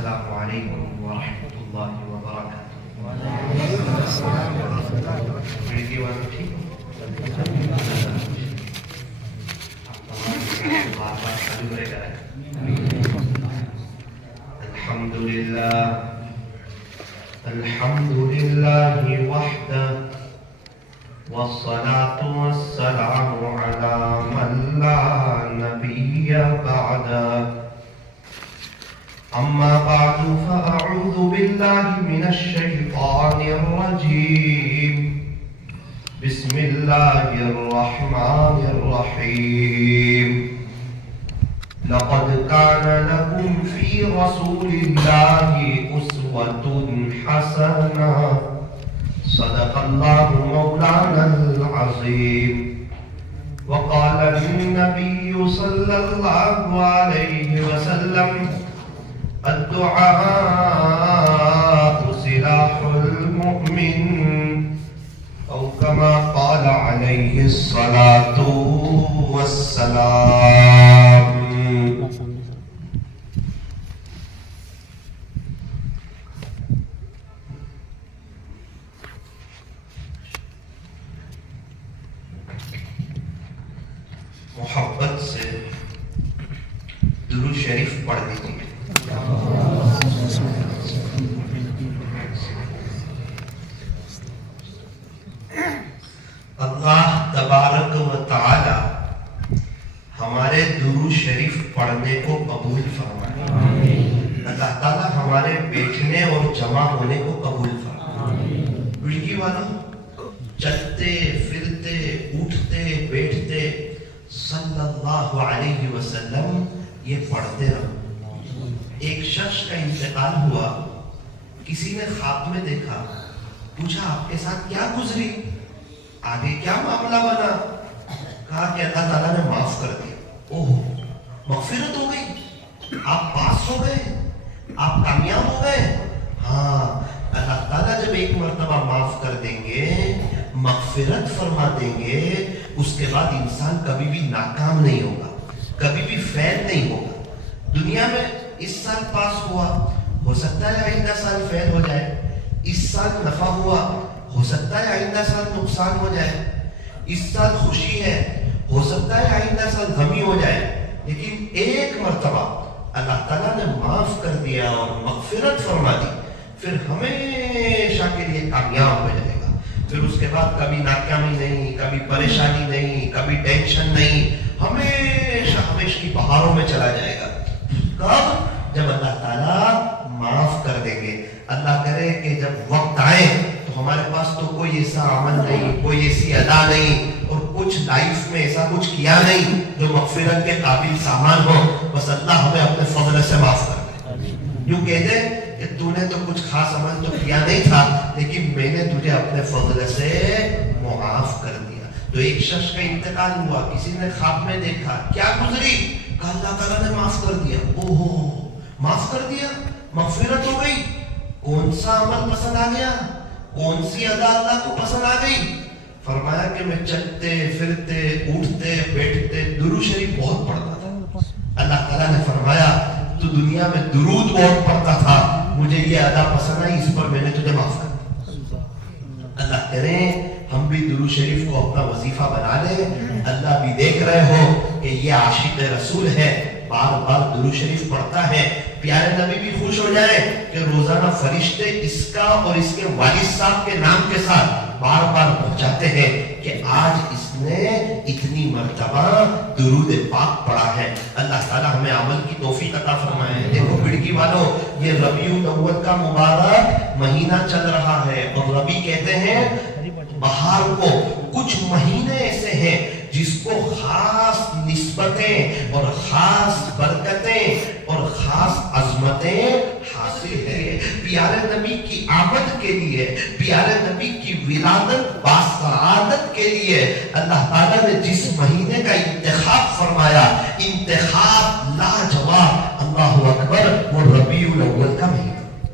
السلام علیکم ورحمۃ اللہ وبرکاتہ۔ الحمد للہ وحدہ والصلاة والسلام على من لا نبی بعدہ۔ اما بعد فاعوذ باللہ من الشیطان الرجیم، بسم اللہ الرحمن الرحیم۔ لقد كان لكم في رسول الله أسوة حسنة، صدق الله مولانا العظيم۔ وقال النبي صلى الله عليه وسلم: الدعاء سلاح المؤمن، أو كما قال عليه الصلاة والسلام۔ محبت سے درود شریف پڑھ دیجیے۔ اللہ تبارک و تعالی ہمارے درود شریف پڑھنے کو قبول فرمائے۔ اللہ تعالی ہمارے بیٹھنے اور جمع ہونے کو قبول فرمائے۔ بڑکی والوں، چلتے پھرتے اٹھتے بیٹھتے صلی اللہ علیہ وسلم یہ پڑھتے رہو۔ ایک شخص کا انتقال ہوا، کسی نے خواب میں دیکھا، پوچھا آپ کے ساتھ کیا گزری، آگے کیا معاملہ بنا؟ کہا کہ اللہ تعالیٰ نے معاف کر دیا۔ اوہ، مغفرت ہو گئی، آپ پاس ہو گئے، آپ کامیاب ہو گئے۔ ہاں، اللہ تعالیٰ جب ایک مرتبہ معاف کر دیں گے، مغفرت فرما دیں گے، اس کے بعد انسان کبھی بھی ناکام نہیں ہوگا، کبھی بھی فیل نہیں ہوگا۔ دنیا میں اس سال پاس ہوا، ہو سکتا ہے آئندہ سال فیل ہو جائے، اس سال نفع ہوا، ہو سکتا ہے آئندہ سال نقصان ہو جائے، اس سال خوشی ہے، ہو سکتا ہے آئندہ سال غمی ہو جائے، لیکن ایک مرتبہ اللہ تعالیٰ نے معاف کر دیا اور مغفرت فرما دی، پھر ہمیشہ کے لیے کامیاب ہو جائے گا۔ پھر اس کے بعد کبھی ناکامی نہیں، کبھی پریشانی نہیں، کبھی ٹینشن نہیں، ہمیشہ ہمیشہ کی بہاروں میں چلا جائے گا۔ کب؟ جب اللہ تعالیٰ معاف کر دیں گے۔ اللہ کرے کہ جب وقت آئے تو ہمارے پاس تو کوئی ایسا عمل نہیں، کوئی ایسی ادا نہیں، اور کچھ لائف میں ایسا کچھ کیا نہیں جو مغفرت کے قابل سامان ہو، بس اللہ ہمیں اپنے فضل سے معاف کر دے۔ یوں کہہ دے کہ تو نے تو کچھ خاص عمل تو کیا نہیں تھا، لیکن میں نے تجھے اپنے فضل سے معاف کر دیا۔ تو ایک شخص کا انتقال ہوا، کسی نے خواب میں دیکھا، کیا گزری؟ کہا اللہ تعالیٰ نے معاف کر دیا۔ اوہ، معاف کر دیا، مغفرت ہو گئی۔ کون سا عمل پسند آ گیا؟ کون سی ادا اللہ کو پسند آ گئی؟ فرمایا کہ میں چلتے پھرتے اٹھتے بیٹھتے درود شریف بہت پڑھتا تھا۔ اللہ تعالیٰ نے فرمایا تو دنیا میں درود بہت پڑھتا تھا، مجھے یہ ادا پسند آئی، اس پر میں نے تجھے معاف کر دیا۔ اللہ کریں ہم بھی درود شریف کو اپنا وظیفہ بنا لیں۔ اللہ بھی دیکھ رہے ہو کہ یہ عاشق رسول ہے، بار بار درود شریف پڑھتا ہے، پیارے نبی بھی خوش ہو جائے کہ روزانہ فرشتے اس کا اور اس کے والد صاحب کے نام کے ساتھ بار بار پہنچاتے ہیں کہ آج اس نے اتنی مرتبہ درود پاک پڑھا ہے۔ اللہ تعالیٰ ہمیں عمل کی توفیق عطا فرمائے۔ دیکھو کھڑکی والوں، یہ ربیع الاول کا مبارک مہینہ چل رہا ہے، اور ربیع کہتے ہیں بہار کو۔ کچھ مہینے ایسے ہیں جس کو خاص نسبتیں اور خاص برکتیں اور خاص عظمتیں حاصل ہیں۔ پیارے نبی کی آمد کے لیے، پیارے نبی کی ولادت باسعادت کے لیے اللہ تعالیٰ نے جس مہینے کا انتخاب فرمایا، انتخاب لاجواب، اللہ اکبر، وہ ربیع الاول کا مہینہ،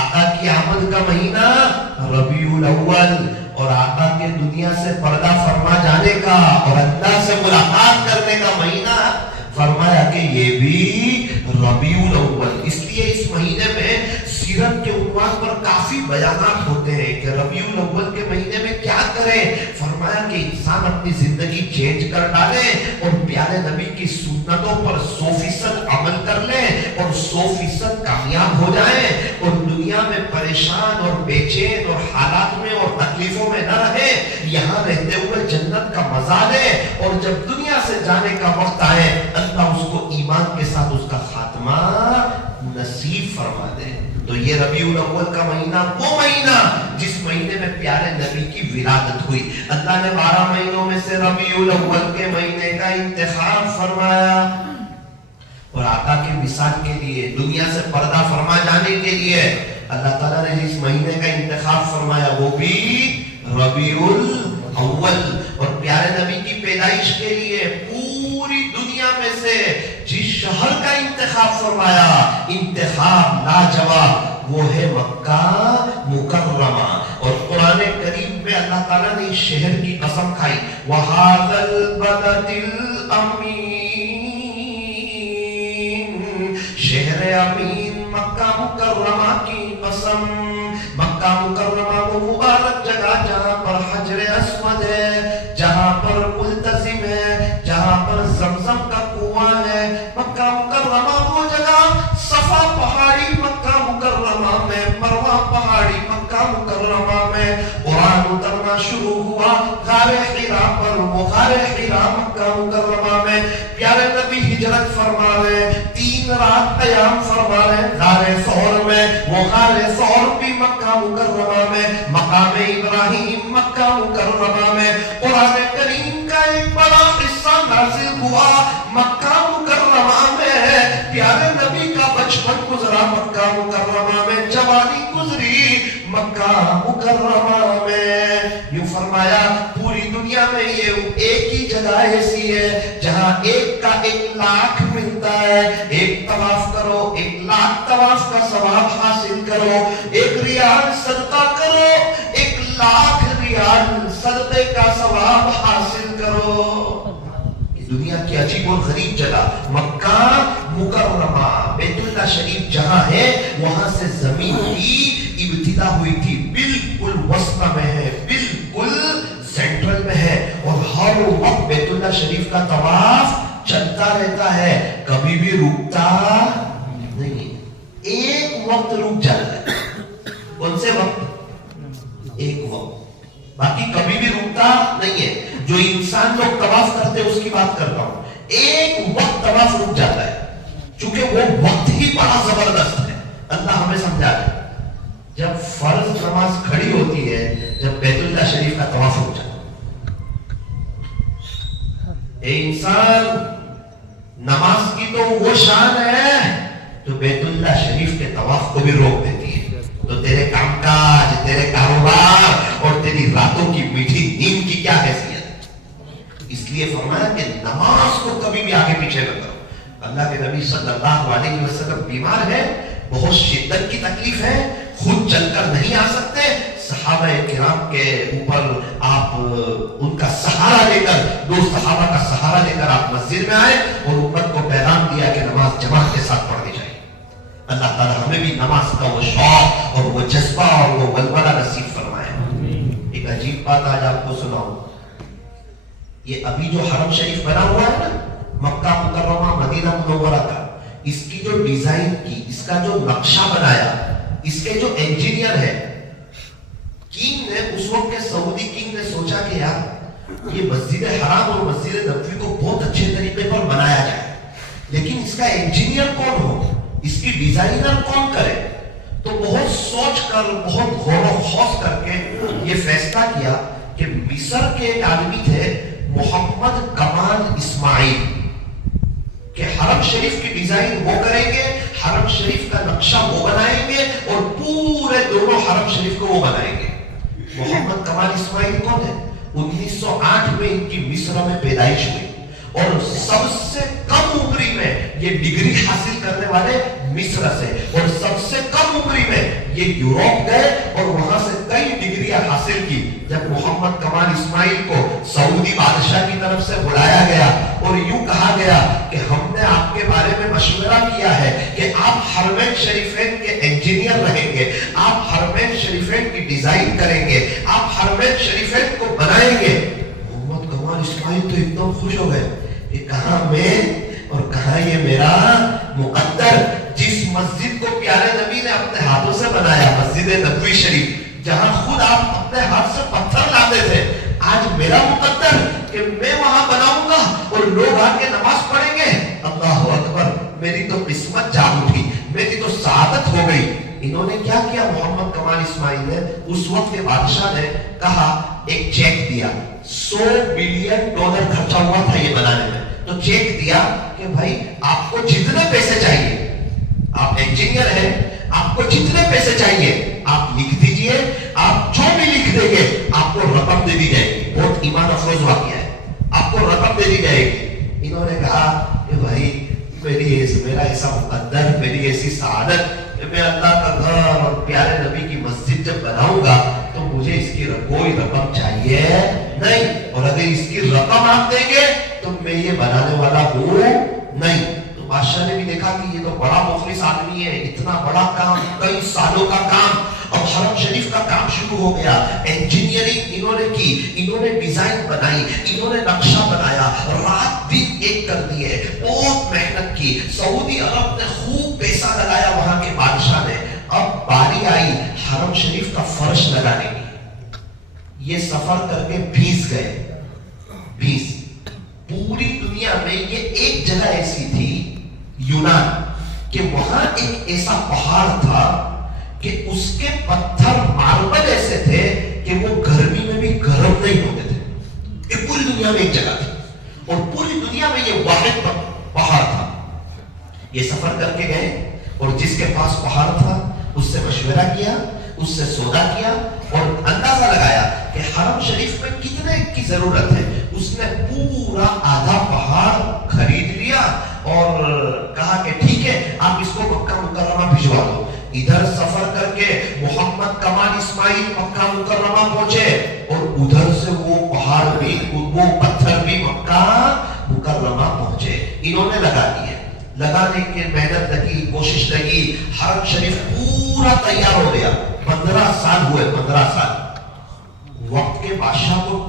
آقا کی آمد کا مہینہ ربیع الاول، اور آقا کے دنیا سے پردہ فرما جانے کا اور اللہ سے ملاقات کرنے کا مہینہ، فرمایا کہ یہ بھی ربیع الاول۔ اس لیے اس مہینے پر کافی بیانات ہوتے ہیں کہ ربیع الاول کے مہینے میں کیا کریں. فرمایا کہ انسان اپنی زندگی چینج کر ڈالے اور پیارے نبی کی سنتوں پر 100% عمل کر لیں اور 100% کامیاب ہو جائیں اور دنیا میں پریشان اور بے چین اور حالات میں اور تکلیفوں میں نہ رہے. یہاں رہتے ہوئے جنت کا مزہ لے اور جب دنیا سے جانے کا وقت آئے اللہ اس کو ایمان کے ساتھ اس کا خاتمہ نصیب فرما دے. تو یہ ربیع الاول کا مہینہ وہ مہینہ جس مہینے میں پیارے نبی کی ولادت ہوئی. اللہ نے 12 مہینوں میں سے ربیع الاول کے مہینے کا انتخاب فرمایا اور آقا کے وصال کے لیے دنیا سے پردہ فرما جانے کے لیے اللہ تعالیٰ نے جس مہینے کا انتخاب فرمایا وہ بھی ربیع الاول. اور پیارے نبی کی پیدائش کے لیے پوری دنیا میں سے جس شہر کا انتخاب فرمایا انتخاب لاجواب وہ ہے مکہ مکرمہ. اور قرآن کریم میں اللہ تعالیٰ نے اس شہر کی قسم کھائی وَهَذَا الْبَلَدِ الْأَمِينَ شہر امین مکہ مکرمہ کی قسم. مکہ مکرمہ وہ مبارک جگہ جہاں پر حجر اسود ہے, جہاں پر ملتزم ہے, جہاں پر زمزم کا کنواں ہے. مکہ مکرمہ وہ جگہ صفا پہاڑی مکہ مکرمہ میں, مروہ پہاڑی مکہ مکرمہ میں. قرآن اترنا شروع ہوا غار حرا پر, وہ غار حرا مکہ مکرمہ میں. پیارے نبی ہجرت فرما رہے 3 رات قیام فرما رہے غار ثور میں, وہ غار ثور بھی مکہ مکرمہ میں. مقام ابراہیم مکہ مکرمہ میں. قرآن کریم کا ایک بڑا حصہ نازل ہوا مکہ مکرمہ میں. پیارے نبی کا بچپن گزرا مکہ مکرمہ میں, جوانی گزری مکہ مکرمہ میں. یوں فرمایا پوری دنیا میں یہ ایک ہی جگہ ایسی ہے جہاں ایک کا 1 لاکھ ملتا ہے. ایک طواف کرو 1 لاکھ طواف کا ثواب حاصل کرو. 1 ریال صدقہ کرو 1 لاکھ ریال صدقے کا ثواب حاصل کرو. دنیا کی عجیب اور غریب جگہ مکہ مکرمہ بیت اللہ شریف جہاں ہے وہاں سے زمین کی ابتدا ہوئی تھی. بالکل وسط میں ہے, بالکل سینٹرل میں ہے اور ہر وقت بیت اللہ شریف کا طواف چلتا رہتا ہے, کبھی بھی رکتا نہیں. ایک وقت رک جاتا ہے. کون سے وقت؟ ایک وقت, باقی کبھی بھی رکتا نہیں ہے. جو انسان لوگ طواف کرتے ہیں اس کی بات کرتا ہوں. ایک وقت طواف رک جاتا ہے چونکہ وہ وقت ہی بڑا زبردست ہے. اللہ ہمیں سمجھا دے. جب فرض نماز کھڑی ہوتی ہے, جب بیت اللہ شریف کا طواف رک جاتا ہے. اے انسان نماز کی تو وہ شان ہے جو بیت اللہ شریف کے طواف کو بھی روک دیتی ہے. تو تیرے کام کاج, تیرے کاروبار اور تیری راتوں کی میٹھی نیند کی کیا حیثیت. اس لیے فرمایا کہ نماز کو کبھی بھی آگے پیچھے نہ کرو. اللہ کے نبی صلی اللہ علیہ وسلم بیمار ہے, بہت شدت کی تکلیف ہے, خود چل کر نہیں آ سکتے. صحابہ کرام کے اوپر آپ ان کا سہارا لے کر, 2 صحابہ کا سہارا لے کر آپ مسجد میں آئے اور امت کو پیغام دیا کہ نماز جماعت کے ساتھ پڑھنی چاہیے. اللہ تعالی ہمیں بھی نماز کا وہ شوق اور وہ جذبہ اور وہ ولولہ نصیب فرمائے. ایک عجیب بات آج آپ کو سناؤں. یہ ابھی جو حرم شریف بنا ہوا ہے نا مکہ مکرمہ مدینہ منورہ کا, اس کی جو ڈیزائن کی, اس کا جو نقشہ بنایا, اس کے جو انجینئر ہے, کنگ نے اس وقت کے سعودی کنگ نے سوچا کہ یار یہ مسجد حرام اور مسجد نبوی کو بہت اچھے طریقے پر بنایا جائے, لیکن اس کا انجینئر کون ہو, اس کی ڈیزائنر کون کرے. تو بہت سوچ کر, بہت غور و خوض کر کے یہ فیصلہ کیا کہ مصر کے ایک آدمی تھے محمد کمال اسماعیل, کہ حرم شریف کی ڈیزائن وہ کریں گے, حرم شریف کا نقشہ وہ بنائیں گے اور پورے دونوں حرم شریف کو وہ بنائیں گے. محمد کمال اسماعیل کون ہے؟ 1908 میں ان کی مصر میں پیدائش ہوئی اور سب سے کم عمری میں یہ ڈگری حاصل کرنے والے مصر سے, اور سب سے کم عمری میں یہ یوروپ گئے اور وہاں سے کئی ڈگریاں حاصل کی. جب محمد کمال اسماعیل کو سعودی بادشاہ کی طرف سے بلایا گیا اور یوں کہا گیا کہ ہم نے آپ کے بارے میں مشورہ کیا ہے کہ آپ حرمین شریفین کے انجینئر رہیں گے, آپ ڈیزائن کریں گے, آپ حرمین شریفین کو بنائیں گے. محمد کمال اسماعیل تو ایک دم خوش ہو گئے کہ کہاں میں اور کہاں یہ میرا مقدر, جس مسجد کو پیارے نبی نے اپنے ہاتھوں سے بنایا, مسجد نبوی شریف, جہاں خود آپ اپنے ہاتھ سے پتھر لاتے تھے, آج میرا مقدر کہ میں وہاں بناؤں گا اور لوگ آ کے نماز پڑھیں گے. اللہ اکبر, میری تو قسمت جاگ اٹھی, میری تو سعادت ہو گئی. انہوں نے کیا کیا, محمد کمال اسماعیل نے, اس وقت کے بادشاہ نے کہا, ایک چیک دیا, $100 بلین خرچہ ہوا تھا یہ بنانے میں, تو چیک دیا کہ بھائی آپ کو جتنے پیسے چاہیے, آپ انجینئر ہیں, آپ کو جتنے پیسے چاہیے آپ لکھ دیجئے, آپ جو بھی لکھ دیں گے آپ کو رقم دے دی جائے گی. بہت ایمان افروز واقعہ ہے, آپ کو رقم دے دی جائے گی. انہوں نے کہا کہ بھائی میرا ایسا مقدر, میری ایسی سعادت کہ میں اللہ کا گھر اور پیارے نبی کی مسجد جب بناؤں گا تو مجھے اس کی کوئی رقم چاہیے نہیں, اور اگر اس کی رقم آپ دیں گے تو میں یہ بنانے والا ہوں نہیں. تو بادشاہ نے بھی دیکھا کہ یہ تو بڑا مخلص آدمی ہے, اتنا بڑا کام, کئی سالوں کا کام, اب حرم شریف کا کام شروع ہو گیا. انجینئرنگ انہوں نے کی, انہوں نے ڈیزائن بنائی, انہوں نے نقشہ بنایا, رات دن ایک کر دیے, بہت محنت کی. سعودی عرب نے خوب پیسہ لگایا وہاں کے بادشاہ نے. اب باری آئی حرم شریف کا فرش لگانے کی. یہ سفر کر کے بھیس گئے, بھیس. پوری دنیا میں یہ ایک جگہ ایسی تھی, یونان, کہ وہاں ایک ایسا پہاڑ تھا کہ اس کے پتھر ماربل ایسے تھے کہ وہ گرمی میں بھی گرم نہیں ہوتے تھے. یہ پوری دنیا میں ایک جگہ تھی, اور پوری دنیا میں یہ واحد پہاڑ تھا. یہ سفر کر کے گئے, اور جس کے پاس پہاڑ تھا اس سے مشورہ کیا, اس سے سودا کیا, اور اندازہ لگایا کہ حرم شریف میں کتنے کی ضرورت ہے. اس نے پورا آدھا پہاڑ خرید لیا اور کہا کہ ٹھیک ہے آپ اس کو مکہ مکرمہ بھجوا دو. ادھر سفر کر کے محمد کمال اسماعیل مکہ مکرمہ پہنچے, اور ادھر سے وہ پہاڑ بھی, وہ پتھر بھی مکہ مکرمہ پہنچے. انہوں نے لگا دیے, لگانے کی محنت لگی, کوشش لگی, حرم شریف پورا تیار ہو گیا. 15 سال ہوئے, 15 سال. وقت کے بادشاہ کو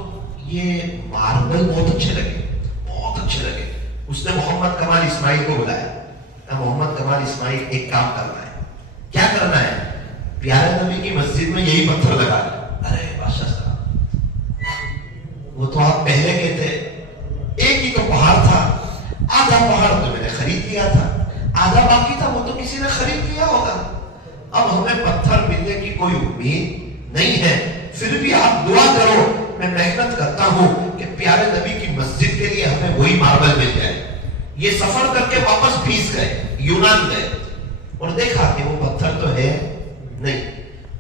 یہ ماربل بہت اچھے لگے, بہت اچھے لگے. اس نے محمد کمال اسماعیل کو بلایا. محمد کمال اسماعیل ایک کام کرنا ہے. کیا کرنا ہے؟ پیارے نبی کی مسجد میں یہی پتھر لگا. ارے بادشاہ صاحب, وہ تو آپ پہلے کہتے ایک ہی تو پہاڑ تھا, آدھا پہاڑ تو میں نے خرید لیا تھا, آدھا باقی تھا وہ تو کسی نے خرید لیا ہوگا. اب ہمیں پتھر ملنے کی کوئی امید نہیں ہے, پھر بھی آپ دعا کرو, میں محنت کرتا ہوں کہ پیارے نبی کی مسجد کے لیے ہمیں وہی ماربل مل جائے. یہ سفر کر کے واپس بھیس گئے, یونان گئے, اور دیکھا کہ وہ پتھر تو ہے نہیں.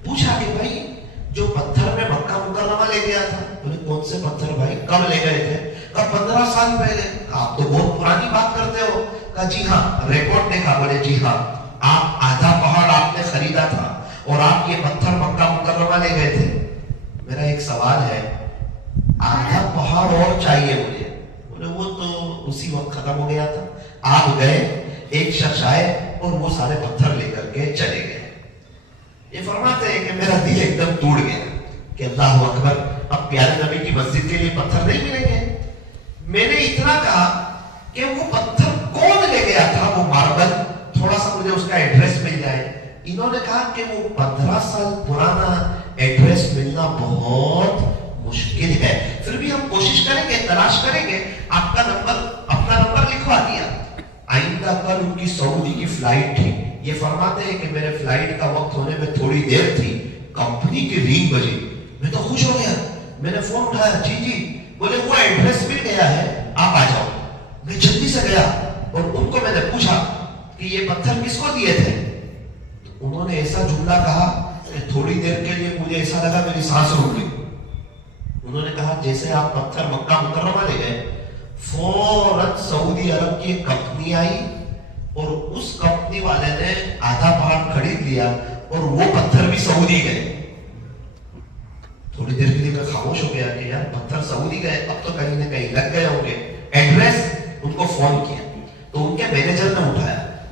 پوچھا کہ بھائی جو پتھر میں مکہ مکرمہ لے گیا تھا, بولے کون سے پتھر بھائی, کب لے گئے تھے؟ کہا 15 سال پہلے. آپ تو بہت پرانی بات کرتے ہو. کہا جی ہاں, ریکارڈ دیکھا. بولے جی ہاں, آپ آدھا پہاڑ آپ نے خریدا تھا اور آپ یہ پتھر مکہ مکرمہ لے گئے تھے. میرا ایک سوال ہے, آدھا پہاڑ اور چاہیے مجھے. بولے وہ تو اسی وقت ختم ہو گیا تھا. آپ گئے, ایک شخص آئے اور وہ سارے پتھر لے کر کے چلے گئے. یہ فرماتے ہیں کہ میرا دل ایک دم ٹوٹ گیا کہ اللہ اکبر, اب پیارے نبی کی مسجد کے لیے پتھر نہیں ملیں گے. میں نے اتنا کہا کہ وہ پتھر کون لے گیا تھا, وہ ماربل, تھوڑا سا مجھے اس کا ایڈریس مل جائے. انہوں نے کہا کہ وہ 15 سال پرانا ایڈریس ملنا بہت مشکل ہے, پھر بھی ہم کوشش کریں گے, تلاش کریں گے. آپ کا نمبر, اپنا نمبر لکھوا دیا. آئندہ کل ان کی سعودی کی فلائٹ تھی. یہ فرماتے ہیں کہ میرے فلائٹ کا وقت ہونے میں تھوڑی دیر تھی, کمپنی کی رنگ بجی. میں تو خوش ہو گیا, میں نے فون اٹھایا. جی جی. بولے وہ ایڈریس مل گیا ہے, آپ آ جاؤ. میں جلدی سے گیا اور ان کو میں نے پوچھا کہ یہ پتھر کس کو دیے تھے. انہوں نے ایسا جملہ کہا کہ تھوڑی دیر کے لیے مجھے ایسا لگا میری سانس رک گئی. انہوں نے کہا جیسے آپ پتھر مکہ مکرمہ لے گئے, فوراً سعودی عرب کی ایک کمپنی آئی اور اس کمپنی والے نے آدھا پہاڑ خرید لیا اور وہ پتھر بھی سعودی گئے. تھوڑی دیر کے لیے میں خاموش ہو گیا کہ یار پتھر سعودی گئے, اب تو کہیں نہ کہیں لگ گئے ہوں گے. ایڈریس ان کو فون کیا تو ان کے مینیجر نے اٹھایا.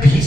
20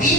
3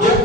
2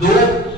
2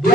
2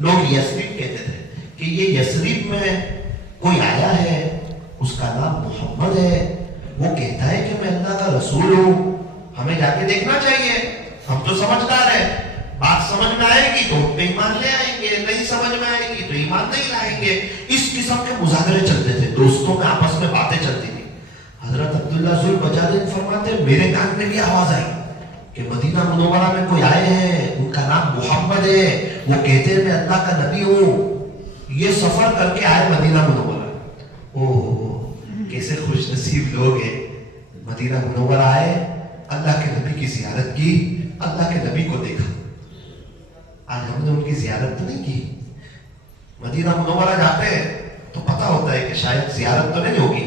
لوگ یسریب کہتے تھے کہ یہ یسریب میں کوئی آیا ہے، اس کا نام محمد ہے، وہ کہتا ہے کہ میں اللہ کا رسول ہوں، ہمیں جا کے دیکھنا چاہیے، ہم تو سمجھدار ہیں، بات سمجھ میں آئے گی تو ان پہ ایمان لے آئیں گے، نہیں سمجھ میں آئے گی تو ایمان نہیں لائیں گے۔ اس قسم کے مذاکرے چلتے تھے، دوستوں میں آپس میں باتیں چلتی تھی۔ حضرت عبداللہ ذوالبجالین فرماتے میرے کان میں بھی آواز آئی کہ مدینہ منورہ میں کوئی آئے ہیں، ان کا نام محمد ہے، وہ کہتے ہیں میں اللہ کا نبی ہوں، یہ سفر کر کے آئے مدینہ منورہ۔ اوہ کیسے خوش نصیب لوگ ہیں، مدینہ منورہ آئے، اللہ کے نبی کی زیارت کی، اللہ کے نبی کو دیکھا۔ آج ہم نے ان کی زیارت تو نہیں کی، مدینہ منورہ جاتے ہیں تو پتہ ہوتا ہے کہ شاید زیارت تو نہیں ہوگی،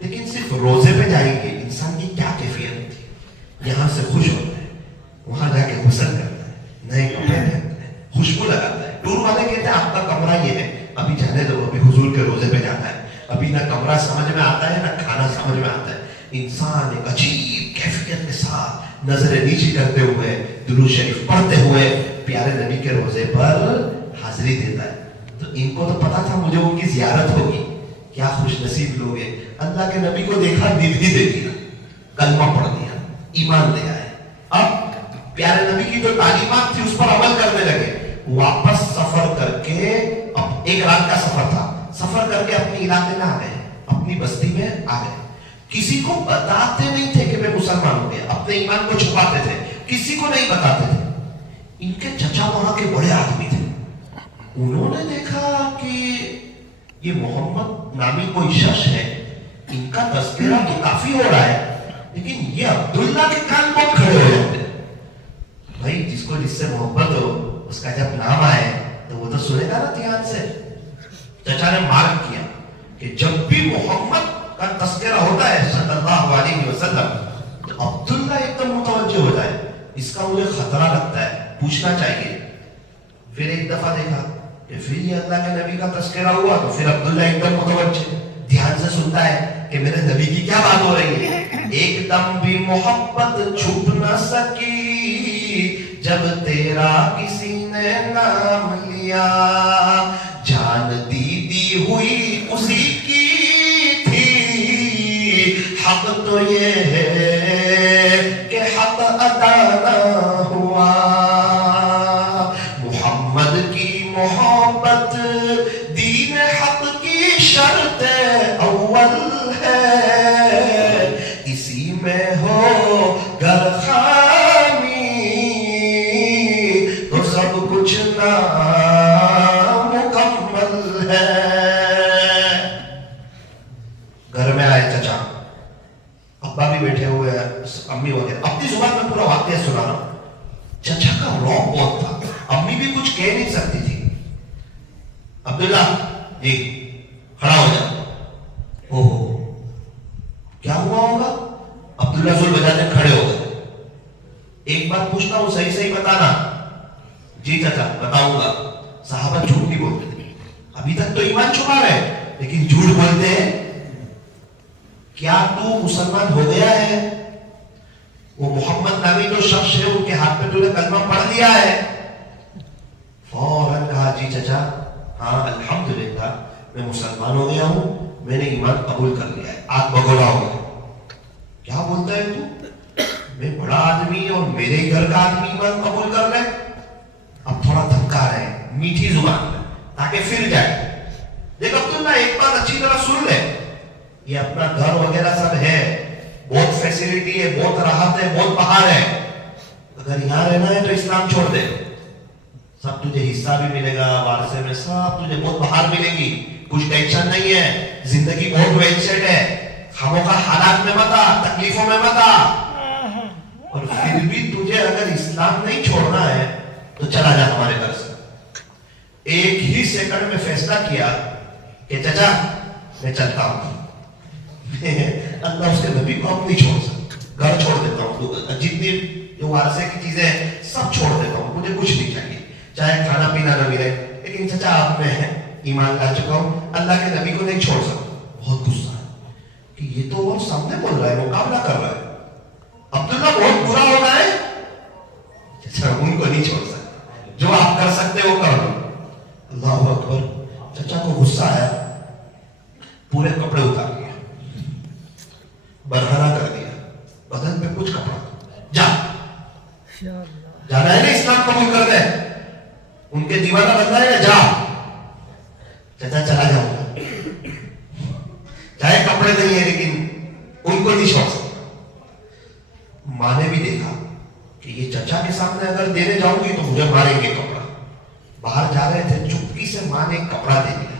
لیکن صرف روزے پہ جائیں گے انسان کی کیا کیفیت ہوتی ہے، یہاں سے خوش ہوتا ہے، وہاں جا کے غسل کرتا ہے، نئے کپڑے پہنتا ہے، خوشبو لگاتا ہے۔ ٹور والے کہتے ہیں آپ کا کمرہ یہ ہے، ابھی جانے دو، ابھی حضور کے روزے پہ جاتا ہے، ابھی نہ کمرہ سمجھ میں آتا ہے نہ کھانا سمجھ میں آتا ہے۔ انسان ایک عجیب کیفیت کے ساتھ نظر نیچی کرتے ہوئے درود شریف پڑھتے ہوئے پیارے نبی کے روزے پر حاضری دیتا ہے۔ تو ان کو تو پتا تھا مجھے ان کی زیارت ہوگی، کیا خوش نصیب لوگ ہیں، اللہ کے نبی کو دیکھا، دل ہی دے دیا، کلمہ پڑھ دیا، ایمان لے آئے۔ اب پیارے نبی کی جو تعلیمات تھی اس پر عمل کرنے لگے، واپس سفر کر کے، اب ایک رات کا سفر تھا، سفر کر کے اپنے علاقے میں آ گئے، اپنی بستی میں آ گئے۔ کسی کو بتاتے نہیں تھے کہ میں مسلمان ہو گیا، اپنے ایمان کو چھپاتے تھے، کسی کو نہیں بتاتے تھے۔ ان کے چچا وہاں کے بڑے آدمی تھے، انہوں نے دیکھا کہ یہ محمد نامی کوئی شخص ہے، ان کا تذکرہ تو کافی ہو رہا ہے، لیکن یہ عبداللہ کے کان بہت کھڑے ہو جاتے ہیں۔ بھائی جس کو جس سے محبت ہو اس کا جب نام آئے تو وہ تو سنے گا نا دھیان سے۔ چچا نے مارک کیا کہ جب بھی محمد کا تذکرہ ہوتا ہے صلی اللہ علیہ وسلم تو عبداللہ ایک دم متوجہ ہو جائے، اس کا مجھے خطرہ لگتا ہے، پوچھنا چاہیے۔ پھر ایک دفعہ دیکھا کہ پھر یہ اللہ کے نبی کا تذکرہ ہوا تو پھر عبداللہ ایک دم متوجہ، دھیان سے سنتا ہے کہ میرے نبی کی کیا بات ہو رہی ہے۔ ایک دم بھی محبت چھپ نہ سکی جب تیرا کسی نے نام لیا، جان دی ہوئی اسی کی تھی، حق تو یہ ہے کہ حق ادا نہ ہوا۔ محمد کی محبت دین حق کی شرط اول ہے، اسی میں ہو گر خامی تو سب کچھ نامکمل ہے۔ گھر میں آئے چچا، ابا بھی بیٹھے ہوئے ہیں، امی وغیرہ، اپنی زبان میں پورا واقعہ سنا رہا ہوں۔ چچا کا روب بہت تھا، امی بھی کچھ کہہ نہیں سکتی تھی۔ عبداللہ جی کھڑا ہو جا۔ اوہ کیا ہوا ہوگا؟ عبداللہ ذوالبجالین کھڑے ہو گئے۔ ایک بات پوچھتا ہوں، صحیح صحیح بتانا۔ جی چچا بتاؤں گا۔ صحابہ جھوٹ نہیں بولتے، ابھی تک تو ایمان چھپا رہے لیکن جھوٹ بولتے ہیں۔ کیا تو مسلمان ہو گیا ہے؟ وہ محمد نامی جو شخص ہے ان کے ہاتھ پہ تو نے کلمہ پڑھ لیا ہے؟ فوراً کہا جی چچا ہاں الحمدللہ میں مسلمان ہو گیا ہوں، میں نے ایمان قبول کر لیا ہے۔ آگ بگولا ہو گیا۔ کیا بولتا ہے تو؟ میں بڑا آدمی اور میرے گھر کا آدمی ایمان قبول کر رہے؟ اب تھوڑا دھمکا رہے ہیں میٹھی زبان میں تاکہ پھر جائے۔ دیکھ عبداللہ ایک بات اچھی طرح سن لے، یہ اپنا گھر وغیرہ سب ہے، بہت فیسیلیٹی ہے، بہت راحت ہے، بہت بہار ہے، اگر یہاں رہنا ہے تو اسلام چھوڑ دے، سب تجھے حصہ بھی ملے گا، وارثے میں سب تجھے بہت بہار ملے گی، کچھ ٹینشن نہیں ہے، زندگی بہت ویل سیٹ ہے، خاموخواہ حالات میں مت آ، تکلیفوں میں مت آ۔ اور پھر بھی تجھے اگر اسلام نہیں چھوڑنا ہے تو چلا جا ہمارے گھر سے۔ ایک ہی سیکنڈ میں فیصلہ کیا کہ چچا میں چلتا ہوں، اللہ اس کے نبی کو اب نہیں چھوڑ سکتا، گھر چھوڑ دیتا ہوں، جتنی جو وارثے کی چیزیں ہیں سب چھوڑ دیتا ہوں، مجھے کچھ نہیں چاہیے، چاہے کھانا پینا نہ ملے، لیکن چچا آپ میں ایمان لا چکا ہوں، اللہ کے نبی کو نہیں چھوڑ سکتا۔ بہت غصہ ہے کہ یہ تو وہ سامنے بول رہا ہے، مقابلہ کر رہا ہے، عبداللہ بہت برا ہو رہا ہے، چچا ان کو نہیں چھوڑ سکتا، جو آپ کر سکتے وہ کر لو۔ پورے کپڑے اتار دیا, برہنہ کر دیا, بدن پہ کچھ کپڑا, جا جانا ہے نا اسلام قبول کر دے, ان کے دیوانہ بننا ہے, جا چچا چلا جاؤں گا, چاہے کپڑے نہیں ہے لیکن ان کو نہیں چھوڑ سکتا. ماں نے بھی دیکھا کہ یہ چچا کے سامنے اگر دینے جاؤں گی تو مجھے ماریں گے کپڑا. باہر جا رہے تھے, چپکی سے ماں نے ایک کپڑا دے دیا.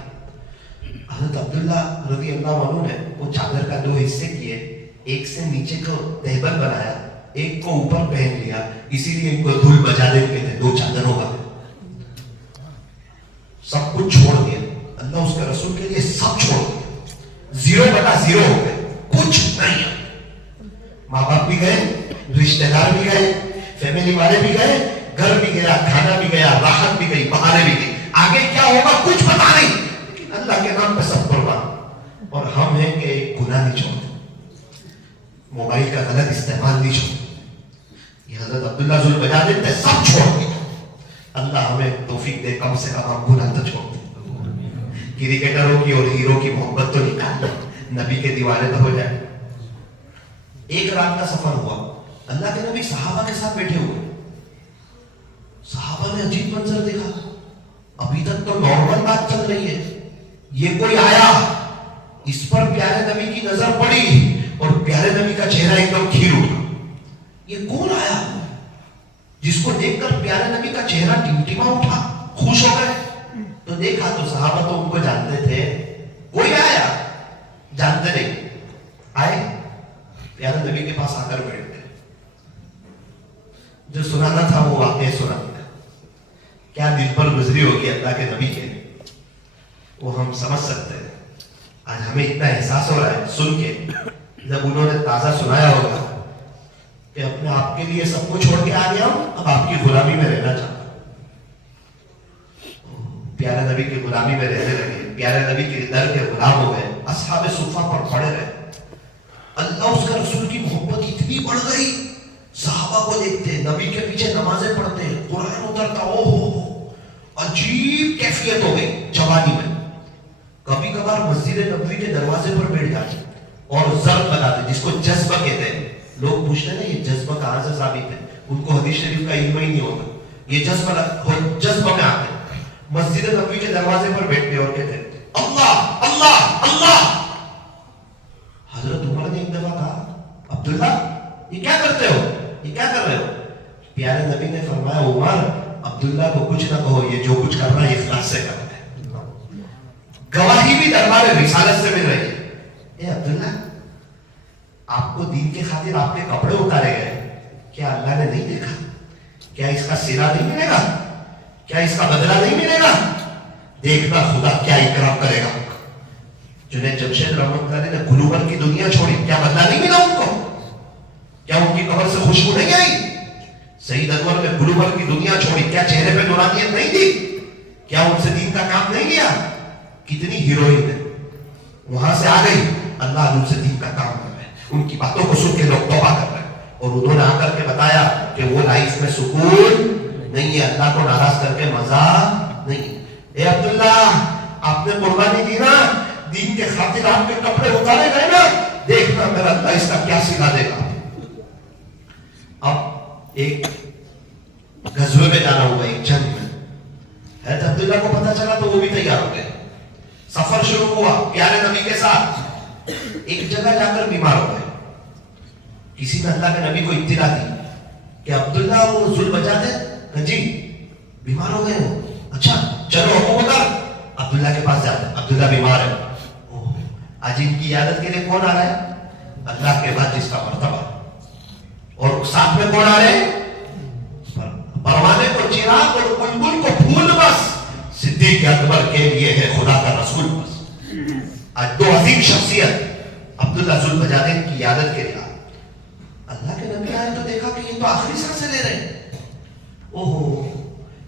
حضرت عبداللہ رضی اللہ عنہ نے وہ چادر کا 2 حصے کیے, ایک سے نیچے کو تہبند بنایا, ایک کو اوپر پہن لیا, اسی لیے ان کو دھول بجا دے کے تھے, 2 چادر ہوگا. سب کچھ چھوڑ دیا اللہ اس کے رسول کے لیے, سب چھوڑ دیا, 0/0 ہو گئے, کچھ نہیں. ماں باپ بھی گئے, رشتہ دار بھی گئے, فیملی والے بھی گئے, گھر بھی گیا, کھانا بھی گیا, راحت بھی گئی, بہانے بھی گئی, آگے کیا ہوگا کچھ پتا نہیں, لیکن اللہ کے نام پہ سب قربان. اور ہم ہیں کہ گناہ نہیں چھوڑتے, موبائل کا غلط استعمال نہیں چھوڑتے. یہ حضرت عبداللہ ذوالبجادین نے سب چھوڑ دیا. اللہ ہمیں توفیق دے, کم سے کم ہم گناہ تو چھوڑ دیں. کرکٹروں کی اور ہیرو کی محبت تو نکال دیں, نبی کے دیوانے تو ہو جائے. ایک رات کا سفر ہوا, اللہ کے نبی صحابہ کے ساتھ بیٹھے ہوئے. صحابہ نے عجیب منظر دیکھا, ابھی تک تو نارمل بات چل رہی ہے, یہ کوئی آیا, اس پر پیارے نبی کی نظر پڑی اور پیارے نبی کا چہرہ ایک دم کھل اٹھا. یہ کون آیا جس کو دیکھ کر پیارے نبی کا چہرہ ٹمٹما اٹھا, خوش ہو گئے. تو دیکھا تو صحابہ تو ان کو جانتے تھے, کوئی آیا جانتے نہیں, آئے پیارے نبی کے پاس آ کر بیٹھ گئے. جو سنانا تھا وہ واقعہ سنا دیا. کیا دل پر گزری ہوگی اللہ کے نبی کے, وہ ہم سمجھ سکتے ہیں. آج ہمیں اتنا احساس ہو رہا ہے سن کے, جب انہوں نے تازہ سنایا ہوگا کہ اپنے آپ کے لیے سب کو چھوڑ کے آ گیا ہوں, اب آپ کی غلامی میں رہنا چاہتا ہوں. پیارے نبی کی غلامی میں رہنے لگے, پیارے نبی کے در کے غلام ہو گئے, اصحاب صفہ پر پڑے رہے. اللہ اس کا رسول کی محبت اتنی بڑھ گئی, صحابہ کو دیکھتے, نبی کے پیچھے نمازیں پڑھتے, قرآن اترتا, او ہو, عجیب کیفیت ہو گئی جوانی میں. کبھی کبھار مسجد نبوی کے دروازے پر بیٹھ جاتے اور ضرب لگاتے, جس کو جذبہ کہتے ہیں. لوگ پوچھتے ہیں نا یہ جذبہ کہاں سے ثابت ہے, ان کو حدیث شریف کا علم ہی نہیں ہوتا. یہ جذبہ میں آتے, مسجد نبوی کے دروازے پر بیٹھتے اور کہتے اللہ اللہ اللہ. حضرت عمر نے ایک دفعہ کہا, عبداللہ یہ کیا کرتے ہو, یہ کیا کر رہے ہو؟ پیارے نبی نے فرمایا, عمر عبداللہ کو کچھ نہ کہو, یہ جو کچھ کر رہا ہے اخلاص سے کر رہا ہے. گواہی بھی دربار رسالت سے مل رہی ہے. اے عبداللہ, آپ کو دین کے خاطر آپ کے کپڑے اتارے گئے, کیا اللہ نے نہیں دیکھا؟ کیا اس کا صلہ نہیں ملے گا؟ کیا اس کا بدلہ نہیں ملے گا؟ دیکھنا خدا کیا اکرام کرے گا. جنید جمشید رحمۃ اللہ نے گلوبل کی دنیا چھوڑی, کیا بدلہ نہیں ملا ان کو؟ کیا ان کی قبر سے خوشبو نہیں آئی؟ سید انور نے گلوبل کی دنیا چھوڑی, کیا چہرے پہ نورانیت نہیں دی؟ کیا ان سے دین کا کام نہیں کیا؟ کتنی ہیروئن ہے, وہاں سے آ گئی, اللہ ان سے دین کا کام کر رہے ہیں. ان کی باتوں کو سن کے لوگ توبہ کر رہے ہیں, اور انہوں نے آ کر کے بتایا کہ وہ لائف میں سکون نہیں ہے, اللہ کو ناراض کر کے مزہ نہیں. اے عبداللہ, آپ نے قربانی دی نا, دین کے خاطر آپ کے کپڑے اتارے گئے نا, دیکھنا میرا اللہ اس کا کیا سلا دے گا. اب ایک غزوے میں جانا ہوا, ایک جنگ میں. حضرت عبداللہ کو پتا چلا تو وہ بھی تیار ہو گئے. سفر شروع ہوا پیارے نبی کے ساتھ. ایک جگہ جا کر بیمار ہو گئے. کسی نے اللہ کے نبی کو اطلاع دی کہ عبداللہ وہ ذوالبجادین جی بیمار ہو گئے ہو. اچھا چلو حکم کر, عبداللہ کے پاس جاتے. عبداللہ بیمار ہے. آج ان کی عیادت کے لیے کون آ رہا ہے؟ اللہ کے بعد جس کا مرتبہ. اور ساتھ میں کون آ رہے ہیں؟ پروانے کو چراغ اور بلبل کو پھول بس, صدیق اکبر کے لیے ہے خدا کا رسول بس. آج دو عظیم شخصیت عبداللہ ذوالبجادین کی عیادت کے لیے. اللہ کے نبی آئے تو دیکھا کہ یہ تو آخری سانسیں لے رہے ہیں. اوہو,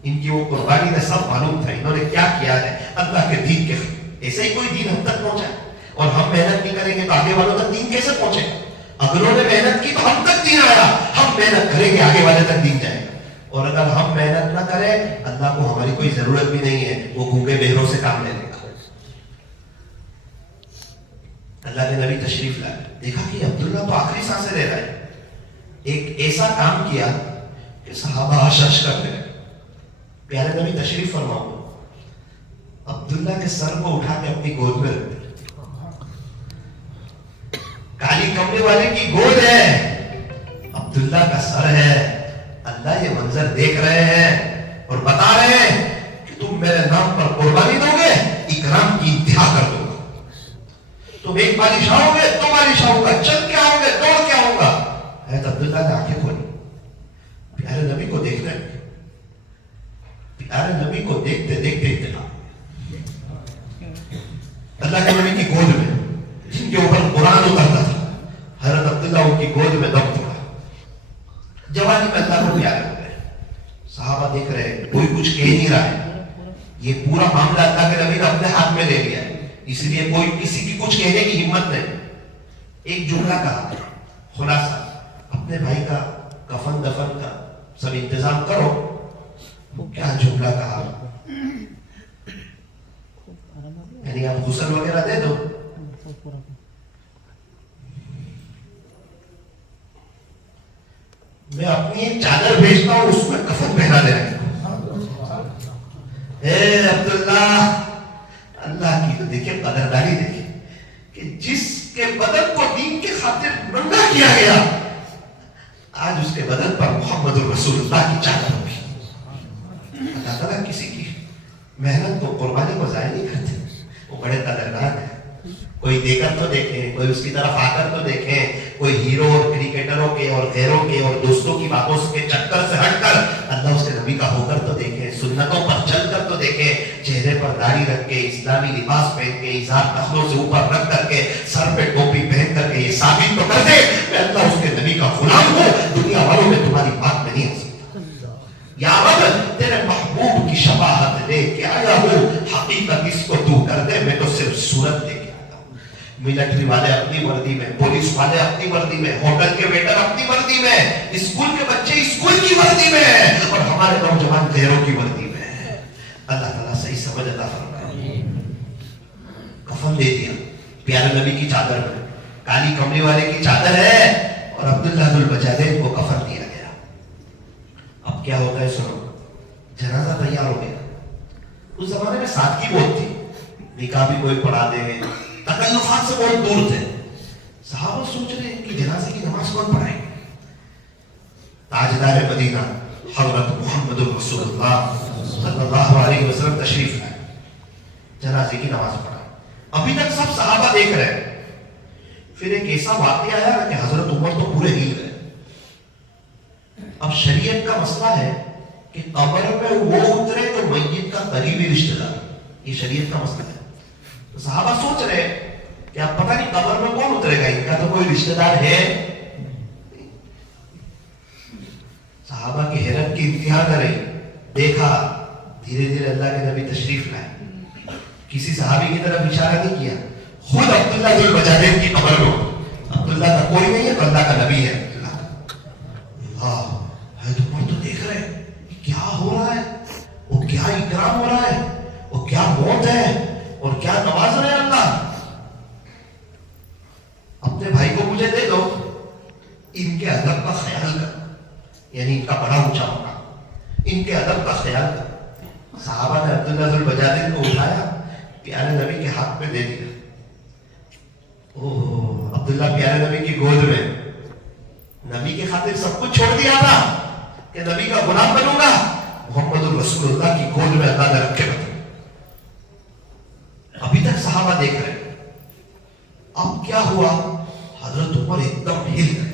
ان کی وہ قربانی نے سب معلوم تھا, انہوں نے کیا کیا ہے اللہ کے دین کے. ایسے ہی کوئی دین ہم تک پہنچا ہے, اور ہم محنت نہیں کریں گے تو آگے والوں تک دین کیسے پہنچے گا؟ اگر انہوں نے محنت کی تو ہم تک دین آیا, ہم محنت کریں گے آگے والے تک دین جائے گا. اور اگر ہم محنت نہ کریں, اللہ کو ہماری کوئی ضرورت بھی نہیں ہے, وہ گونگے بہروں سے کام لے لے گا. اللہ کے نبی تشریف لائے, دیکھا کہ عبداللہ تو آخری سانسیں لے رہا ہے. ایک ایسا کام کیا کہ صحابہ حشش کر گئے. پیارے نبی تشریف فرماؤ, عبداللہ کے سر کو اٹھا کے اپنی گود میں رکھ دیا. کالی کمرے والے کی گود ہے, عبداللہ کا سر ہے. اللہ یہ منظر دیکھ رہے ہیں اور بتا رہے ہیں کہ تم میرے نام پر قربانی دو گے, اکرام کی انتہا کر دو گا. تم ایک بادشاہ ہو گے, دو بادشاہ ہوگا, چل کے آؤ گے, دوڑ کے آؤں گا. حضرت عبداللہ نے آنکھیں کھولی, پیارے نبی کو دیکھ رہے ہیں. پیارے نبی کو دیکھتے دیکھتے اتنا اللہ کے نبی کی گود میں جن کے اوپر قرآن اترتا تھا, حضرت عبداللہ ان کی گود میں دم توڑا. جوانی میں اللہ کو پیارے ہو گئے. صحابہ دیکھ رہے ہیں, کوئی کچھ کہہ نہیں رہا ہے. یہ پورا معاملہ اللہ کے نبی نے اپنے ہاتھ میں لے لیا ہے, اس لیے کوئی کسی کی کچھ کہنے کی ہمت نہیں. ایک جملہ کہا, خلاصہ اپنے بھائی کا کفن دفن کا سب انتظام کرو. کیا جملہ کہا, یعنی آپ غسل وغیرہ دے دو, میں اپنی ایک چادر بھیجتا ہوں, اس میں کفن پہنا دے رہے. اے عبداللہ, اللہ کی تو دیکھیں قدردانی دیکھیں کہ جس کے بدن کو دین کے خاطر ننگا کیا گیا, آج اس کے بدن پر محمد رسول اللہ کی چادر ہوگی. اللہ تعالیٰ کسی کی محنت کو, قربانی کو ضائع نہیں کرتے. وہ بڑے قدردان ہیں. کوئی دے کر تو دیکھیں, کوئی اس کی طرف آ کر تو دیکھیں. کوئی ہیرو اور کرکٹروں کے اور غیروں کے اور دوستوں کی باتوں کے چکر سے ہٹ کر اللہ اس کے نبی کا ہو کر تو دیکھیں. سنتوں پر چل کر تو دیکھیں. چہرے پر داڑھی رکھ کے, اسلامی لباس پہن کے, اظہار نخلوں سے اوپر رکھ کر کے, سر پہ ٹوپی پہن کر کے یہ ثابت تو کر دے کہ اللہ اس کے نبی کا غلام ہو. دنیا والوں میں تمہاری بات میں نہیں آ سکتا. یا رب, تیرے محبوب کی شفاعت لے کے آیا ہوں, حقیقت اس کو تو کر دے, میں تو صرف صورت لے کے آیا ہوں. ملٹری والے اپنی وردی میں, پولیس والے اپنی وردی میں, ہوٹل کے ویٹر اپنی وردی میں, اسکول کے بچے اسکول کی وردی میں, اور ہمارے نوجوان غیروں کی وردی میں. اللہ تعالیٰ صحیح سمجھ عطا فرمائے. کفن دے دیا پیارے نبی کی چادر میں, کالی کمرے والے کی چادر ہے, اور عبداللہ ذو البجالین کو کفن دیا گیا. اب کیا ہوتا ہے سنو, جنازہ تیار ہو گیا. اس زمانے میں سادگی بہت تھی, نکاح بھی کوئی پڑھا دے, تکلفات سے بہت دور تھے. صحابہ سوچ رہے ہیں کہ جنازے کی نماز کون پڑھائے. تاجدار مدینہ حضرت محمد رسول اللہ صلی اللہ علیہ وسلم تشریف لائے, جنازے کی نماز پڑھائے. ابھی تک سب صحابہ دیکھ رہے ہیں. پھر ایک ایسا واقعہ آیا کہ حضرت عمر تو پورے ہل گئے. اب شریعت کا مسئلہ ہے کہ قبر میں وہ اترے تو میت کا قریبی رشتہ دار, یہ شریعت کا مسئلہ ہے. تو صحابہ سوچ رہے کہ اب پتہ نہیں قبر میں کون اترے گا, ان کا تو کوئی رشتہ دار ہے. صحابہ کی حیرت کی انتہا نہ رہی. دیکھا دھیرے دھیرے اللہ کے نبی تشریف لائے. کسی صحابی کی طرف اشارہ نہیں کیا, خود عبداللہ ذو البجالین کی قبر میں. عبداللہ کا کوئی نہیں ہے, اللہ کا نبی ہے. عمر تو دیکھ رہے ہیں کیا ہو رہا ہے, وہ کیا اکرام ہو رہا ہے, وہ کیا موت ہے, اور کیا نواز رہے ہیں اللہ. اپنے بھائی کو مجھے دے دو, ان کے ادب کا خیال کر, یعنی ان کا بڑا اونچا ہوگا, ان کے ادب کا خیال کر. صحابہ نے عبداللہ ذو البجالین کو اٹھایا, پیارے نبی کے ہاتھ میں دے دیا. عبداللہ پیارے نبی کی گود میں, نبی کے خاطر سب کچھ چھوڑ دیا تھا کہ نبی کا غلام بنوں گا. محمد رسول اللہ کی گود میں اللہ نے رکھ کے بتا. ابھی تک صحابہ دیکھ رہے. اب کیا ہوا, حضرت عمر ایک دم ہل گئے.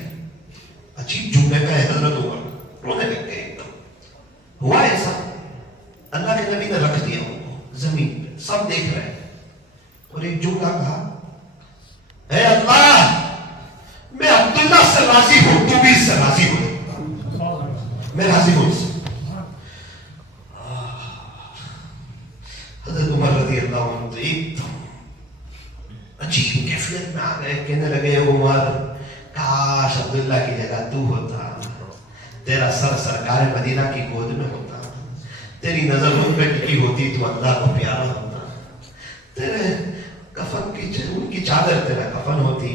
عجیب جملے کا ہے, حضرت عمر رونے لگ گئے. ایک دم ہوا ایسا, اللہ کے نبی نے رکھ دیا ان کو زمین پہ, سب دیکھ رہے. اور ایک جملہ کہا, اے اللہ, میں عبداللہ سے راضی ہوں, تو بھی اس سے راضی ہو. میں راضی ہوں. حضرت عمر رضی اللہ عنہ تو ایک دم عجیب کیفیت میں آ گئے. کہنے لگے, عمر کاش عبداللہ کی جگہ تو ہوتا, تیرا سر سرکار مدینہ کی گود میں ہوتا, تیری نظر ان پہ ٹکی ہوتی تو اللہ کو پیارا ہوتا, تیرے کفن کی ان کی چادر تیرا کفن ہوتی،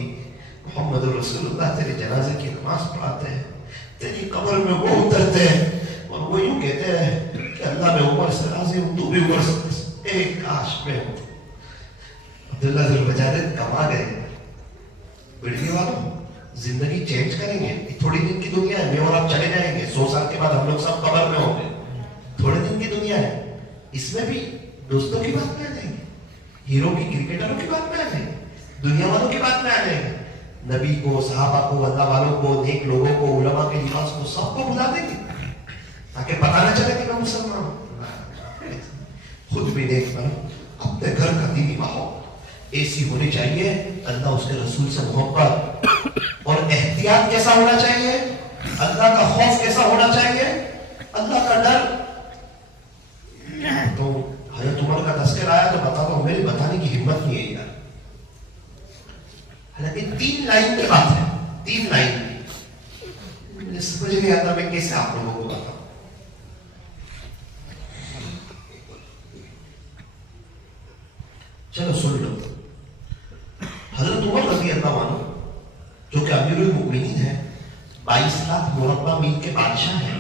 محمد رسول اللہ تیرے جنازے کی نماز پڑھاتے ہیں، تیری قبر میں وہ اترتے ہیں اور وہ یوں کہتے ہیں کہ اللہ میں عمر سے راضی ہوں، تو بھی عمر سے ایک کاش میں ہوں۔ عبداللہ ذوالمجالد کما گئے، بڑھنے والوں زندگی چینج کریں گے، تھوڑی دن کی دنیا ہے، میں اور آپ چلے جائیں گے، 100 سال کے بعد ہم لوگ سب قبر میں ہوں گے، تھوڑے دن کی دنیا ہے، اس میں بھی دوستوں کی بات میں آ جائیں گے، ہیرو کی کرکٹروں کی بات میں آ جائیں گے، دنیا والوں کی بات میں آ جائیں گے، نبی کو، صحابہ کو، اللہ والوں کو، نیک لوگوں کو، علماء کے لباس کو، سب کو بلا دیں گے تاکہ پتہ نہ چلے کہ میں مسلمان ہوں۔ خود بھی نیک بنو، اپنے گھر کا دینی ماحول ایسی ہونی چاہیے، اللہ اس کے رسول سے محبت اور احتیاط کیسا ہونا چاہیے، اللہ کا خوف کیسا ہونا چاہیے، اللہ کا ڈر۔ تو حضرت عمر کا تذکر آیا تو بتا دو، میری بتانے کی ہمت نہیں ہے یار، حالانکہ 3 لائن کی بات ہے، 3 لائن کی، مجھے سمجھ نہیں آتا میں کیسے آپ لوگوں کو بتاؤں۔ چلو سن لو، حضرت عمر رضی اللہ عنہ جو کہ امیر المؤمنین ہے، 22 لاکھ مربع میل کے بادشاہ ہیں،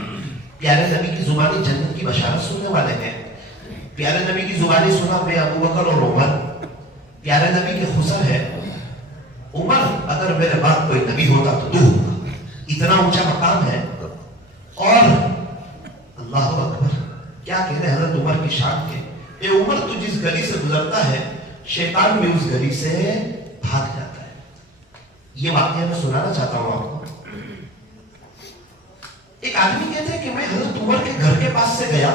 پیارے نبی کی زبانی جنت کی بشارت سننے والے ہیں، پیارے نبی کی زبانی سنا میں ابو بکر اور عمر، پیارے نبی کے خسر ہے عمر، اگر میرے بعد کوئی نبی ہوتا تو تو ہوگا، اتنا اونچا مقام ہے۔ اور اللہ اکبر، کیا کہہ رہے حضرت عمر کی شان کے، اے عمر تو جس گلی سے گزرتا ہے شیطان بھی اس گلی سے بھاگ جاتا ہے۔ یہ واقعہ میں سنانا چاہتا ہوں آپ کو۔ ایک آدمی کہتے ہیں کہ میں حضرت عمر کے گھر کے پاس سے گیا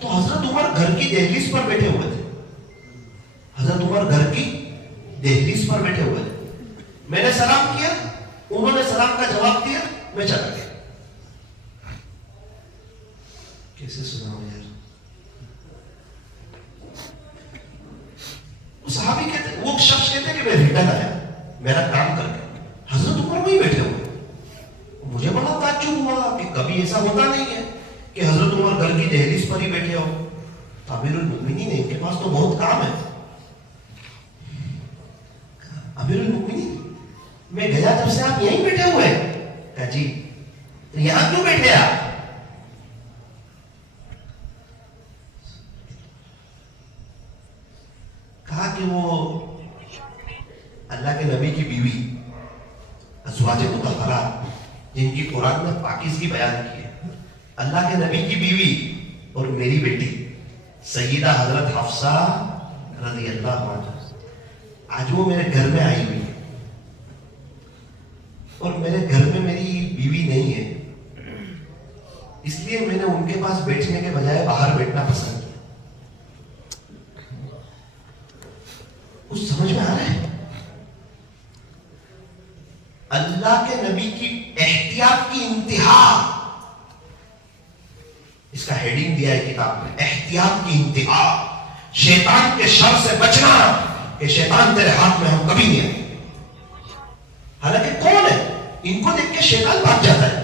تو حضرت عمر گھر کی دہلیز پر بیٹھے ہوئے تھے، حضرت عمر گھر کی دہلیز پر بیٹھے ہوئے تھے، میں نے سلام کیا، انہوں نے سلام کا جواب دیا، میں چلا گیا۔ کیسے سناؤں یار؟ صحابی کہتے ہیں، وہ شخص کہتے ہیں کہ میں ریٹرن آیا میرا کام کر کے، حضرت عمر وہیں بیٹھے ہوئے، مجھے بڑا تعجب ہوا کہ کبھی ایسا ہوتا نہیں ہے کہ حضرت عمر گھر کی دہلیز پر ہی بیٹھے ہو، امیر المؤمنین ان کے پاس تو بہت کام ہے۔ امیر المؤمنین میں گیا جب سے آپ یہیں بیٹھے ہوئے ہیں، کہا جی یہاں کیوں بیٹھے آپ؟ کہا کہ وہ اللہ کے نبی کی بیوی ازواج مطہرات جن کی قرآن میں پاکیزگی بیان کی ہے، اللہ کے نبی کی بیوی اور میری بیٹی سیدہ حضرت حفصہ رضی اللہ عنہا، آج وہ میرے گھر میں آئی ہوئی ہے اور میرے گھر میں میری بیوی نہیں ہے، اس لیے میں نے ان کے پاس بیٹھنے کے بجائے باہر بیٹھنا پسند کیا۔ کچھ سمجھ میں آ رہا ہے؟ اللہ کے نبی کی احتیاط کی انتہا، اس کا ہیڈنگ دیا ہے کتاب میں، احتیاط کی انتہا، شیطان کے شر سے بچنا کہ شیطان تیرے ہاتھ میں ہم کبھی نہیں آئیں۔ حالانکہ کون ہے؟ ان کو دیکھ کے شیطان بھاگ جاتا ہے،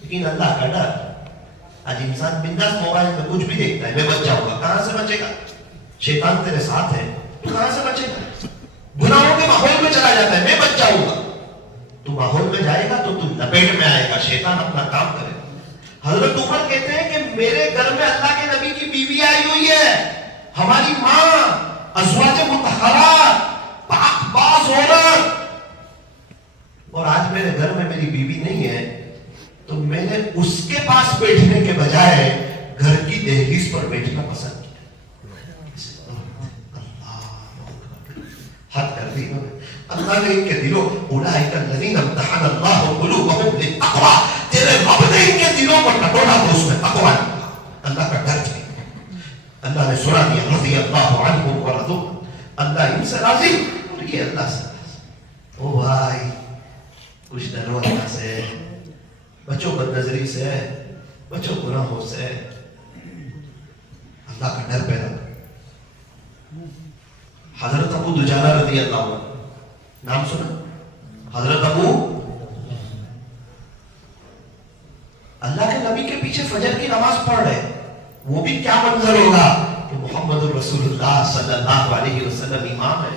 لیکن اللہ کا ڈر، آج انسان بنداس موبائل میں کچھ بھی دیکھتا ہے، میں بچ جاؤں گا، کہاں سے بچے گا؟ شیطان تیرے ساتھ ہے، تو کہاں سے بچے گا؟ گناہوں کے ماحول میں چلا جاتا ہے، میں بچ جاؤں گا، تو ماحول میں جائے گا تو تم لپیٹ میں آئے گا، شیطان اپنا کام کرے گا۔ حضرت عمر کہتے ہیں کہ میرے گھر میں اللہ کے نبی کی بیوی آئی ہوئی ہے، ہماری ماں ازواج مطہرات، پاک باز عورت، اور آج میرے گھر میں میری بیوی نہیں ہے، تو میں نے اس کے پاس بیٹھنے کے بجائے گھر کی دہلیز پر بیٹھنا پسند کیا۔ حد کر دی اللہ نے ان کے دلوں، اولئک الذین امتحن اللہ قلوبہم للتقوی، تیرے رب نے ان کے دلوں کو ٹٹولا تو اس میں تقوی نکلا، اللہ کا ڈر تھا۔ اللہ نے سنا دیا رضی اللہ عنہم ورضوا، اللہ ان سے راضی اور یہ اللہ سے راضی۔ او بھائی کچھ ڈرو اللہ سے، بچو بد نظری سے، بچو گناہوں سے، اللہ کا ڈر پیدا کرو۔ حضرت ابو دجانہ رضی اللہ عنہ، نام سنا؟ حضرت ابو، اللہ کے نبی کے پیچھے فجر کی نماز پڑھ رہے، وہ بھی کیا منظر ہوگا کہ محمد رسول اللہ صلی اللہ علیہ وسلم امام ہے،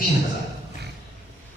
3000।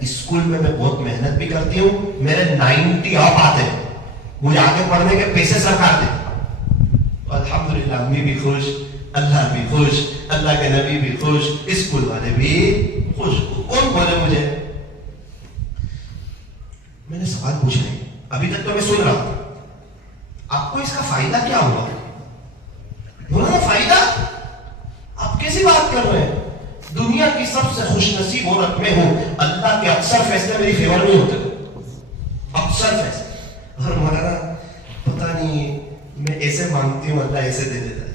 اسکول میں بہت محنت بھی کرتی ہوں, میرے 90 آپ آتے ہیں, مجھے آگے پڑھنے کے پیسے سرکار دے. الحمدللہ امی بھی خوش, اللہ بھی خوش, اللہ کے نبی بھی خوش, اسکول والے بھی خوش. کون بولے مجھے؟ میں نے سوال پوچھا ہے, ابھی تک تو میں سن رہا ہوں, آپ کو اس کا فائدہ کیا ہوا؟ بولا نا فائدہ, آپ کیسی بات کر رہے ہیں؟ دنیا کی سب سے خوش نصیب عورت میں ہوں, اللہ کے اکثر فیصلے میری فیور میں ہوتے ہیں, اکثر فیصلے. اور مولانا پتہ نہیں میں ایسے مانگتی ہوں اللہ ایسے دے دیتا ہے.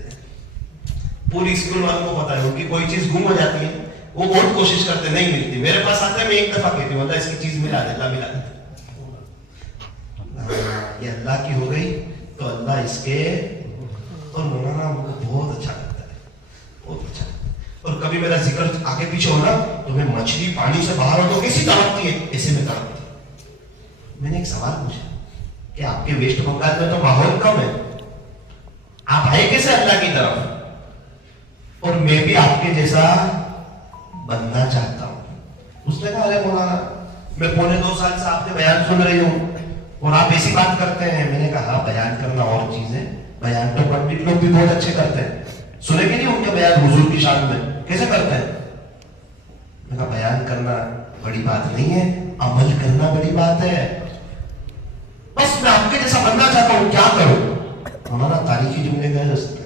پوری اسکول والوں کو پتا ہے ان کی کوئی چیز گم ہو جاتی ہے, وہ بہت کوشش کرتے نہیں ملتی, میرے پاس آتے ہیں, میں ایک دفعہ کہتی ہوں اللہ اس کی چیز ملا دے, اللہ ملا دے. یہ اللہ کی ہو گئی تو اللہ اس کے. اور مولانا ہم کو بہت اچھا لگتا ہے, بہت اچھا. اور کبھی میرا ذکر آگے پیچھے ہونا تو میں مچھلی پانی سے باہر ہو تو کیسی تڑپتی ہے, ایسے میں تڑپتی. میں نے ایک سوال پوچھا کہ آپ کے ویسٹ بنگال میں تو ماحول کم ہے, آپ آئے کیسے اللہ کی طرف؟ اور میں بھی آپ کے جیسا بننا چاہتا ہوں. اس نے کہا ارے مولانا میں 2.25 سال سے آپ کے بیان سن رہی ہوں اور آپ ایسی بات کرتے ہیں. میں نے کہا ہاں بیان کرنا اور چیز ہے, بیان تو پنڈت لوگ بھی بہت اچھے کرتے ہیں, سنے کہ نہیں ان کے بیان حضور کی شان میں کیسے کرتے ہیں؟ میں کہا بیان کرنا بڑی بات نہیں ہے, عمل کرنا بڑی بات ہے. بس میں آپ کے جیسا بننا چاہتا ہوں, کیا کروں؟ ہمارا تاریخی جملے گئے رستے.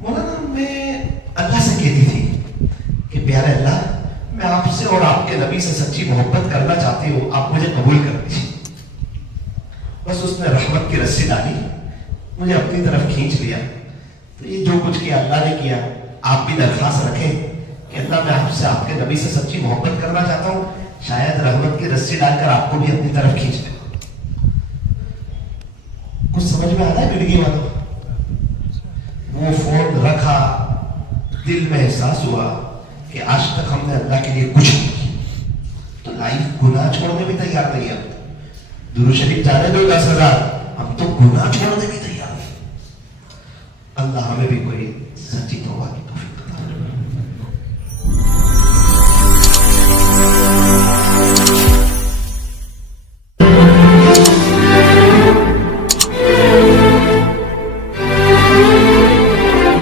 مولانا میں اللہ سے کہتی تھی کہ پیارے اللہ میں آپ سے اور آپ کے نبی سے سچی محبت کرنا چاہتی ہوں, آپ مجھے قبول کر دیجیے. بس اس نے رحمت کی رسی ڈالی, مجھے اپنی طرف کھینچ لیا. تو یہ جو کچھ کیا اللہ نے کیا, آپ بھی درخواست رکھیں کہ اللہ میں آپ سے آپ کے نبی سے سچی محبت کرنا چاہتا ہوں, شاید رحمت کی رسی ڈال کر آپ کو بھی اپنی طرف کھینچ لے. کچھ سمجھ میں آتا ہے بڑگی والوں؟ وہ فون رکھا, دل میں احساس ہوا کہ آج تک ہم نے اللہ کے لیے کچھ نہیں کیا, تو لائف گناہ چھوڑنے بھی تیار نہیں ہے. درود شریف جانے دو 10,000, ہم تو گناہ چھوڑنے بھی تیار نہیں. اللہ ہمیں بھی کوئی سچی توبہ کی